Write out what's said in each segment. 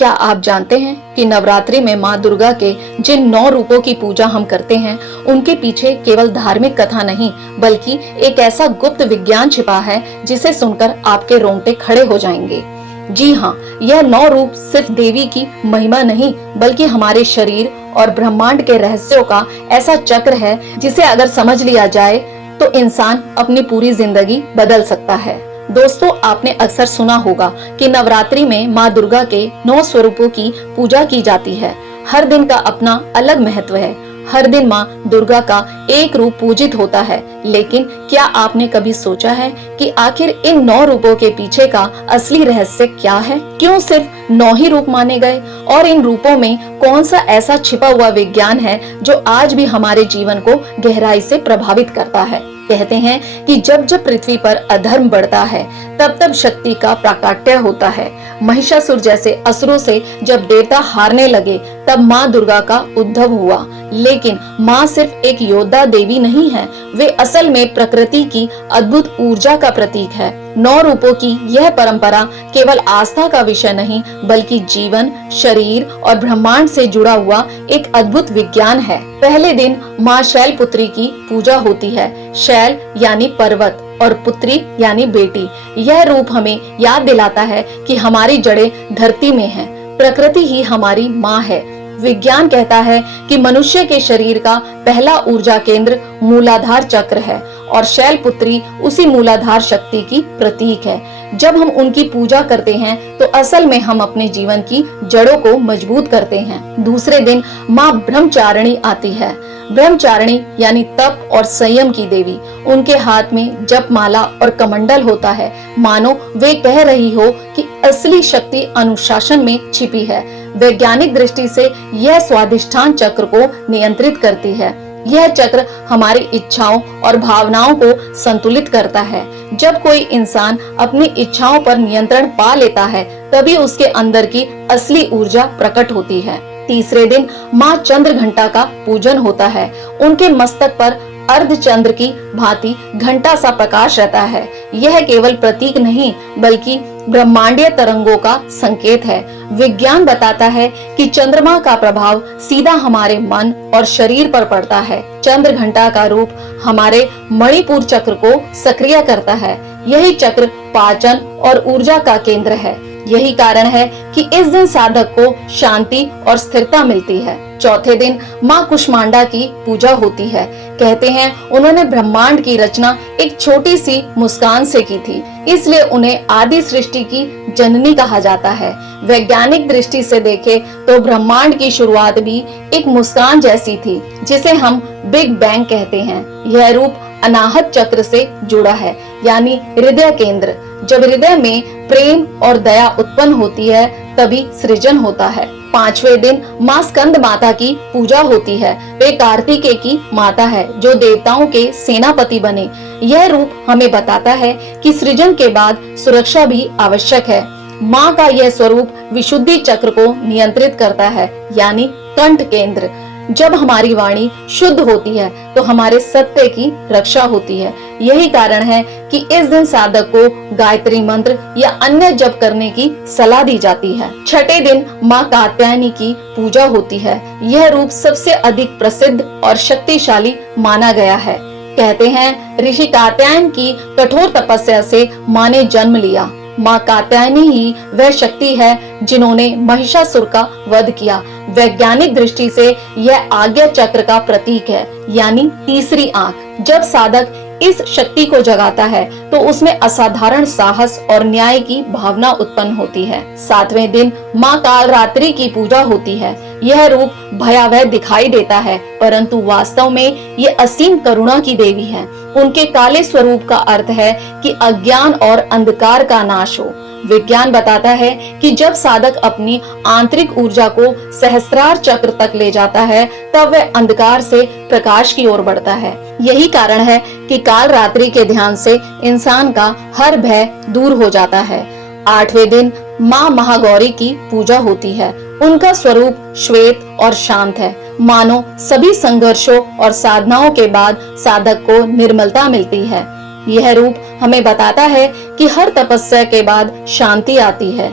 क्या आप जानते हैं कि नवरात्रि में माँ दुर्गा के जिन 9 रूपों की पूजा हम करते हैं, उनके पीछे केवल धार्मिक कथा नहीं बल्कि एक ऐसा गुप्त विज्ञान छिपा है जिसे सुनकर आपके रोंगटे खड़े हो जाएंगे। जी हाँ, यह 9 रूप सिर्फ देवी की महिमा नहीं बल्कि हमारे शरीर और ब्रह्मांड के रहस्यों का ऐसा चक्र है जिसे अगर समझ लिया जाए तो इंसान अपनी पूरी जिंदगी बदल सकता है। दोस्तों, आपने अक्सर सुना होगा कि नवरात्रि में माँ दुर्गा के 9 स्वरूपों की पूजा की जाती है। हर दिन का अपना अलग महत्व है। हर दिन माँ दुर्गा का एक रूप पूजित होता है, लेकिन क्या आपने कभी सोचा है कि आखिर इन 9 रूपों के पीछे का असली रहस्य क्या है? क्यों सिर्फ 9 ही रूप माने गए और इन रूपों में कौन सा ऐसा छिपा हुआ विज्ञान है जो आज भी हमारे जीवन को गहराई से प्रभावित करता है? कहते हैं कि जब जब पृथ्वी पर अधर्म बढ़ता है तब तब शक्ति का प्राकट्य होता है। महिषासुर जैसे असुरों से जब देवता हारने लगे तब माँ दुर्गा का उद्भव हुआ। लेकिन माँ सिर्फ एक योद्धा देवी नहीं है, वे असल में प्रकृति की अद्भुत ऊर्जा का प्रतीक है। 9 रूपों की यह परंपरा केवल आस्था का विषय नहीं बल्कि जीवन, शरीर और ब्रह्मांड से जुड़ा हुआ एक अद्भुत विज्ञान है। पहले दिन माँ शैलपुत्री की पूजा होती है। शैल यानी पर्वत और पुत्री यानी बेटी। यह रूप हमें याद दिलाता है कि हमारी जड़ें धरती में हैं। प्रकृति ही हमारी माँ है। विज्ञान कहता है कि मनुष्य के शरीर का पहला ऊर्जा केंद्र मूलाधार चक्र है और शैलपुत्री उसी मूलाधार शक्ति की प्रतीक है। जब हम उनकी पूजा करते हैं तो असल में हम अपने जीवन की जड़ों को मजबूत करते हैं। दूसरे दिन माँ ब्रह्मचारिणी आती है। ब्रह्मचारिणी यानी तप और संयम की देवी। उनके हाथ में जप माला और कमंडल होता है, मानो वे कह रही हो कि असली शक्ति अनुशासन में छिपी है। वैज्ञानिक दृष्टि से यह स्वाधिष्ठान चक्र को नियंत्रित करती है। यह चक्र हमारी इच्छाओं और भावनाओं को संतुलित करता है। जब कोई इंसान अपनी इच्छाओं पर नियंत्रण पा लेता है तभी उसके अंदर की असली ऊर्जा प्रकट होती है। तीसरे दिन माँ चंद्र घंटा का पूजन होता है। उनके मस्तक पर अर्धचंद्र की भांति घंटा सा प्रकाश रहता है। यह केवल प्रतीक नहीं बल्कि ब्रह्मांडीय तरंगों का संकेत है। विज्ञान बताता है कि चंद्रमा का प्रभाव सीधा हमारे मन और शरीर पर पड़ता है। चंद्र घंटा का रूप हमारे मणिपुर चक्र को सक्रिय करता है। यही चक्र पाचन और ऊर्जा का केंद्र है। यही कारण है कि इस दिन साधक को शांति और स्थिरता मिलती है। चौथे दिन माँ कुष्मांडा की पूजा होती है। कहते हैं उन्होंने ब्रह्मांड की रचना एक छोटी सी मुस्कान से की थी, इसलिए उन्हें आदि सृष्टि की जननी कहा जाता है। वैज्ञानिक दृष्टि से देखें तो ब्रह्मांड की शुरुआत भी एक मुस्कान जैसी थी, जिसे हम बिग बैंग कहते हैं। यह रूप अनाहत चक्र से जुड़ा है, यानी हृदय केंद्र। जब हृदय में प्रेम और दया उत्पन्न होती है तभी सृजन होता है। 5वें दिन माँ स्कंद माता की पूजा होती है। वे कार्तिकेय की माता है जो देवताओं के सेनापति बने। यह रूप हमें बताता है कि सृजन के बाद सुरक्षा भी आवश्यक है। माँ का यह स्वरूप विशुद्धि चक्र को नियंत्रित करता है, यानी कंठ केंद्र। जब हमारी वाणी शुद्ध होती है तो हमारे सत्य की रक्षा होती है। यही कारण है कि इस दिन साधक को गायत्री मंत्र या अन्य जप करने की सलाह दी जाती है। छठे दिन माँ कात्यायनी की पूजा होती है। यह रूप सबसे अधिक प्रसिद्ध और शक्तिशाली माना गया है। कहते हैं ऋषि कात्यायन की कठोर तपस्या से माँ ने जन्म लिया। माँ कात्यायनी ही वह शक्ति है जिन्होंने महिषासुर का वध किया। वैज्ञानिक दृष्टि से यह आज्ञा चक्र का प्रतीक है, यानी तीसरी आंख। जब साधक इस शक्ति को जगाता है तो उसमें असाधारण साहस और न्याय की भावना उत्पन्न होती है। 7वें दिन माँ कालरात्रि की पूजा होती है। यह रूप भयावह दिखाई देता है, परंतु वास्तव में ये असीम करुणा की देवी है। उनके काले स्वरूप का अर्थ है कि अज्ञान और अंधकार का नाश हो। विज्ञान बताता है कि जब साधक अपनी आंतरिक ऊर्जा को सहस्त्रार चक्र तक ले जाता है तब वह अंधकार से प्रकाश की ओर बढ़ता है। यही कारण है कि काल रात्रि के ध्यान से इंसान का हर भय दूर हो जाता है। 8वें दिन माँ महागौरी की पूजा होती है। उनका स्वरूप श्वेत और शांत है, मानो सभी संघर्षों और साधनाओं के बाद साधक को निर्मलता मिलती है। यह रूप हमें बताता है कि हर तपस्या के बाद शांति आती है।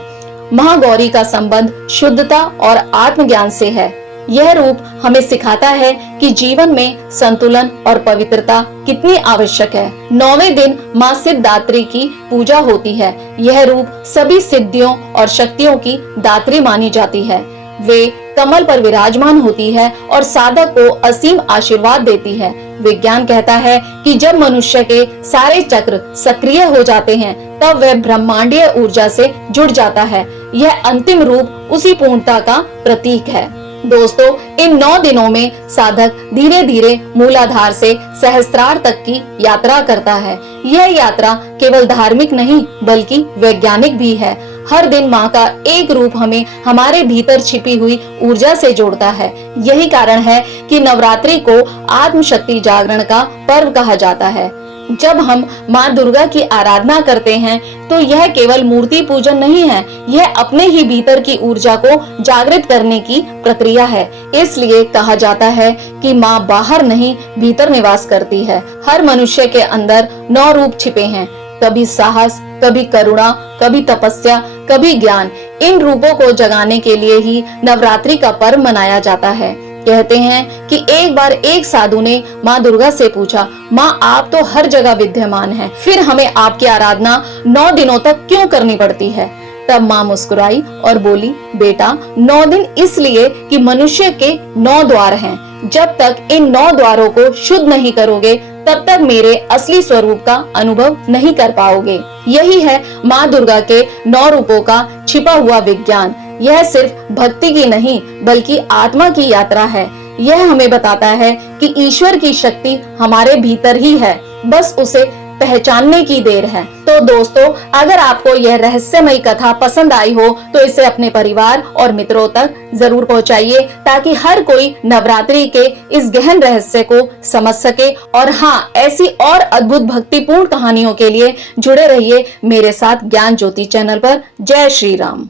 महागौरी का संबंध शुद्धता और आत्मज्ञान से है। यह रूप हमें सिखाता है कि जीवन में संतुलन और पवित्रता कितनी आवश्यक है। 9वें दिन माँ सिद्धिदात्री की पूजा होती है। यह रूप सभी सिद्धियों और शक्तियों की दात्री मानी जाती है। वे कमल पर विराजमान होती है और साधक को असीम आशीर्वाद देती है। विज्ञान कहता है कि जब मनुष्य के सारे चक्र सक्रिय हो जाते हैं तब वह ब्रह्मांडीय ऊर्जा से जुड़ जाता है। यह अंतिम रूप उसी पूर्णता का प्रतीक है। दोस्तों, इन 9 दिनों में साधक धीरे धीरे मूलाधार से सहस्त्रार तक की यात्रा करता है। यह यात्रा केवल धार्मिक नहीं बल्कि वैज्ञानिक भी है। हर दिन माँ का एक रूप हमें हमारे भीतर छिपी हुई ऊर्जा से जोड़ता है। यही कारण है कि नवरात्रि को आत्म शक्ति जागरण का पर्व कहा जाता है। जब हम माँ दुर्गा की आराधना करते हैं तो यह केवल मूर्ति पूजन नहीं है, यह अपने ही भीतर की ऊर्जा को जागृत करने की प्रक्रिया है। इसलिए कहा जाता है कि माँ बाहर नहीं भीतर निवास करती है। हर मनुष्य के अंदर 9 रूप छिपे हैं, कभी साहस, कभी करुणा, कभी तपस्या, कभी ज्ञान। इन रूपों को जगाने के लिए ही नवरात्रि का पर्व मनाया जाता है। कहते हैं कि एक बार एक साधु ने माँ दुर्गा से पूछा, माँ आप तो हर जगह विद्यमान हैं, फिर हमें आपकी आराधना 9 दिनों तक क्यों करनी पड़ती है? तब माँ मुस्कुराई और बोली, बेटा 9 दिन इसलिए कि मनुष्य के 9 द्वार हैं। जब तक इन 9 द्वारों को शुद्ध नहीं करोगे तब तक मेरे असली स्वरूप का अनुभव नहीं कर पाओगे। यही है माँ दुर्गा के 9 रूपों का छिपा हुआ विज्ञान। यह सिर्फ भक्ति की नहीं बल्कि आत्मा की यात्रा है। यह हमें बताता है कि ईश्वर की शक्ति हमारे भीतर ही है, बस उसे पहचानने की देर है। तो दोस्तों, अगर आपको यह रहस्यमयी कथा पसंद आई हो तो इसे अपने परिवार और मित्रों तक जरूर पहुंचाइए ताकि हर कोई नवरात्रि के इस गहन रहस्य को समझ सके। और हाँ, ऐसी और अद्भुत भक्तिपूर्ण कहानियों के लिए जुड़े रहिए मेरे साथ ज्ञान ज्योति चैनल पर। जय श्री राम।